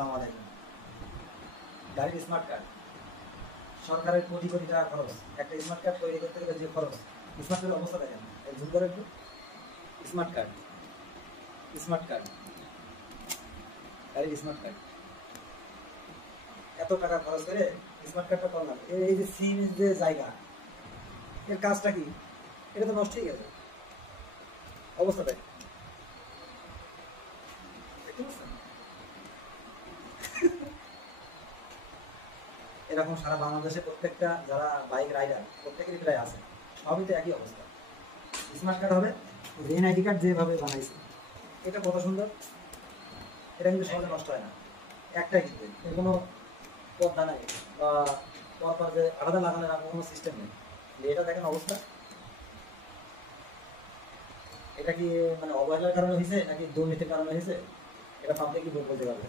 আসসালামু আলাইকুম। গাড়ির স্মার্ট কার্ড সরকারের কোটি কোটি টাকা খরচ। একটা স্মার্ট কার্ড তৈরি করতে গেলে যে খরচ, স্মার্ট কার্ডের অবস্থা দেখেন। জুম করে একটু। স্মার্ট কার্ড, স্মার্ট কার্ড, গাড়ির স্মার্ট কার্ড, এত টাকা খরচ করে স্মার্ট কার্ডটা করলাম। এই যে সিম যে জায়গা, এর কাজটা কি? এটা তো নষ্ট হয়ে গেছে অবস্থাটাই। দেখতে পাচ্ছেন? এরকম সারা বাংলাদেশে প্রত্যেকটা যারা বাইক রাইডার প্রত্যেকেরই প্রায় আছে, সবই তো একই অবস্থা। স্মার্ট কার্ড হবে, রেন আইডি কার্ড যেভাবে বানাইছে এটা কত সুন্দর। এটা কিন্তু সহজে নষ্ট হয় না, একটাই কিন্তু এর কোনো পর্দা নাই বা পরপর যে আলাদা লাগানোর কোনো সিস্টেম নেই। এটা দেখেন অবস্থা। এটা কি মানে অবহেলার কারণে হয়েছে নাকি দুর্নীতির কারণে হয়েছে? এটা পাবলিকই বলতে পারবে।